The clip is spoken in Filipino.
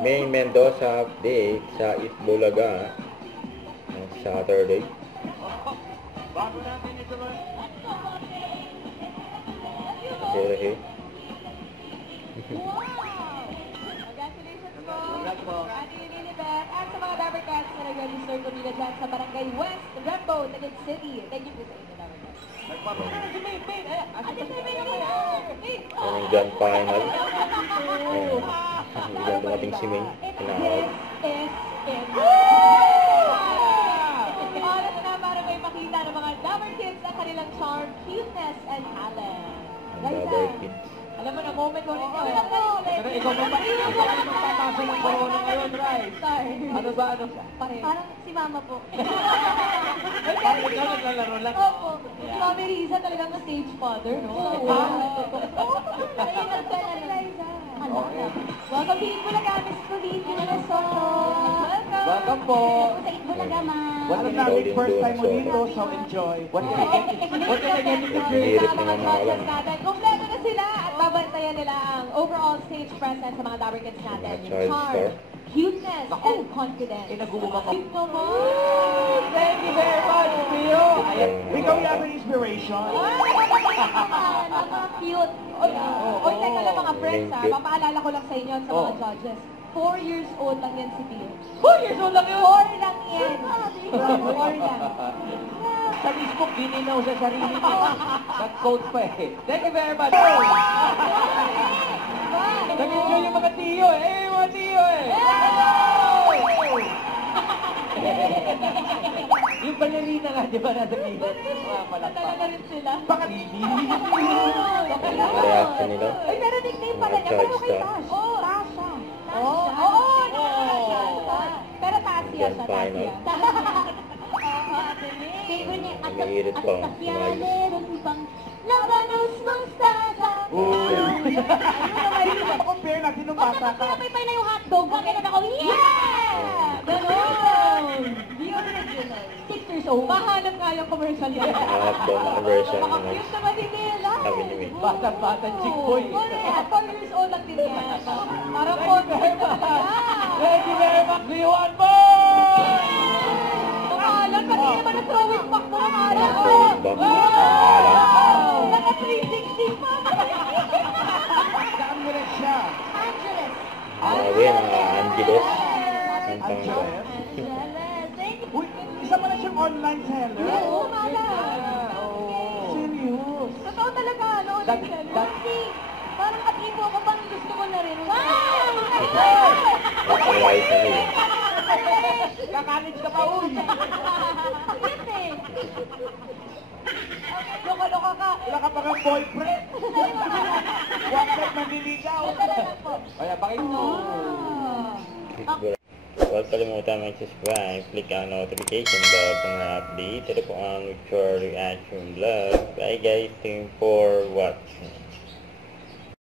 May Mendoza update sa Itbulaga ng Saturday. Bago natin ito ba? Here. Congratulations po, Ate Lilibet, at sa mga Dabber Cats na nag-register kumila dyan sa Barangay West, Rembo, Taguig City. Thank you po sa inyo, Dabber Cats. Ang grand final. Biglang dumating si May. Tinawag. Oras na para may makita ng mga Dabber Kids ang kanilang charm, cuteness, and talent. Dabber Kids. Alam mo na, moment ko rin yun. Pero ikaw magpapasa ng corona ngayon, right? Ano ba? Parang si Mama po. Parang ikaw naglalaro lang. Opo. Si Mami Riza talagang stage father, no? Welcome to Itbulaga, Miss Colleen Soto. Welcome po. Sa Itbulaga, ma'am. What's the namin first time mo dito, so enjoy. What can I get to drink? Hirap na mga alam. Kompleto na sila at babantayan nila ang overall stage presence sa mga Dabber Kids natin. Yung charm, cuteness, and confidence. Nag-uuma ka. Cute naman. Thank you very much, Pio. Ikaw yung aming inspiration. Mga cute. Oy, teka lang mga friends ha. Papaalala ko lang sa inyo at sa mga judges. 4 years old lang yan si Pio. 4 years old lang yun. 4 lang yan. 4 lang. Sa Facebook, dininaw sa sarili niya. Nag-coach pa eh. Thank you very much. Nag-enjoy yung mga tiyo eh. Eh, mga tiyo eh. Yung ballerina nga, di ba, nasa gilid? Talaga rin sila. Baka Reaction nila. Ay, pero nickname pala niya. Paano kay Tash? Oo, Tasha. Oo, pero Tasya siya, Tasya. Favorite niya, at Umiirit pa. meron ibang labanos mong sasa. compare natin nung bata ka. May na yung hotdog. Ganun ako, yeah! Ganun! The original. 6 years old. Mahanap nga yung commercial yan. Hotdog na version Mga ng cute naman din nila. sabi ni May. Bata-bata, chick boy. 4 years old lang din yan. Parang confident na talaga. Thank you very much. See you one more! Pangalan, pati naman ang throwing back mo ng alam ko. Naka 360 pa. Saan mo na siya? Angeles. Grabe, mga Angeles. Ang pangka. Uy, isa pala siyang online seller? Oo, mala. Serious? Totoo talaga, ano? Kasi, parang katipo ako, parang gusto ko na rin. Nakakawait na rin. Kakalit ka pa, uy! Loko-loka ka. Wala ka pa kang boyfriend! Huwag ka't manliligaw! Kaya, bakit mo? Huwag kalimutan mag-subscribe, click ang notification bell para update. Ito po ang Victor Reaction Vlog. Bye guys, thank you for watching.